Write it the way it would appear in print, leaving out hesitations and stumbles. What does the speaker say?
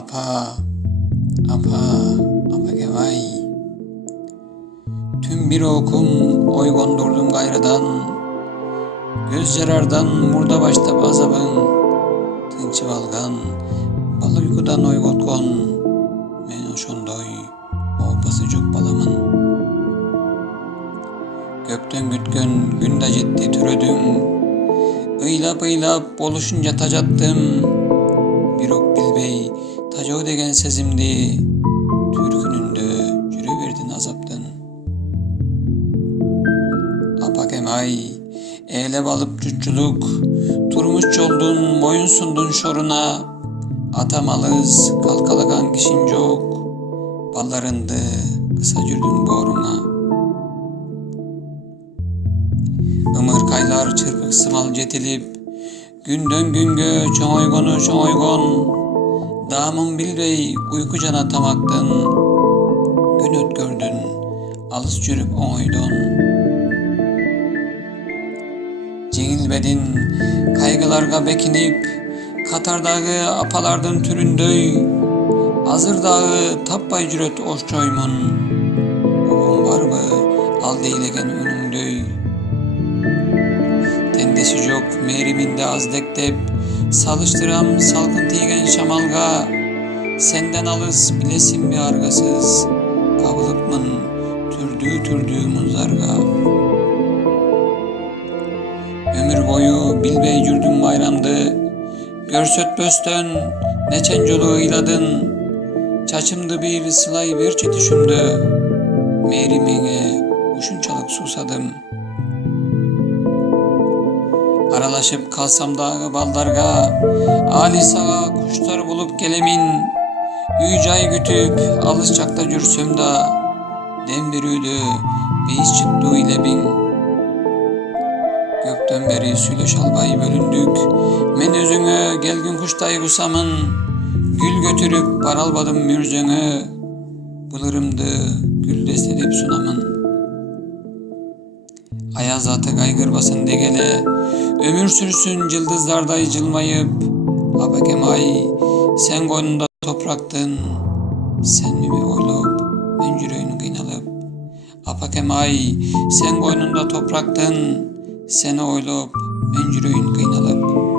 Apa, apa, apa gevay. Tüm bir okum oy gondurdum gayrıdan. Göz yarardan murda başta azabın. Tınçı balgan, bal uykudan oy gotkon. Men oşondoy, opası çok balamın. Gökten gütkön günde ciddi türödüm. Iylap boluşunca tac attım. Bir ok bilbey taco degen sezimdi. Türkününde jürüverdin azaptın. Apak emay, eğlep alıp cüccülük. Turmuş çoldun, boyun sundun şoruna. Atamalız, kalkalagan kişin çok. Ballarındı, kısa cürdün boruna. Imır kaylar çırpık sımal cetilip, günden güngö çoğoygon, damın bilbey uyku cana tamaktın, gün ötkördün, alыс jürüp oňoýdon. Jeňilbedin kaygılarga bekinip, katardagy apalardın türündöy, azırdagy tappay jüret oşçoýmun, oğum barby al deýlegen önüňdöy. Tendesi jok meriminde azdektep, salıştıram salkın tiýgen şamalga, senden alыс bilesim bir argasız, kabılıpmın türdüğü munzarga. Ömür boyu bilbey jürdüm bayramdy, görsötböstön neçen jolu ıyladın, çaçımdı bir sılay berçi düşümdö, merimine uşunçalık susadım. Aralaşıp kalsam dağı baldarga, alisağa kuşlar bulup gelemin, üy-jay gütüp alыс çakta jürsem da, dem birüdü beýis çıktı ilebin. Gökten beri süleş albay bölündük, men özüňe gelgin kuştay gusamın, gül götürüp baralbadım mürzeňe, bılırımdı gül destelip sunamın. Ayaz atı gaygırbasın degele, ömür sürsün yıldızlarday jılmayıp, apak emay, sen goýnunda topraktın, sen mi oýlap, men jüreğini kıynalıp. Apak emay, sen goýnunda topraktın, seni oýlap, men jüreğini kıynalıp.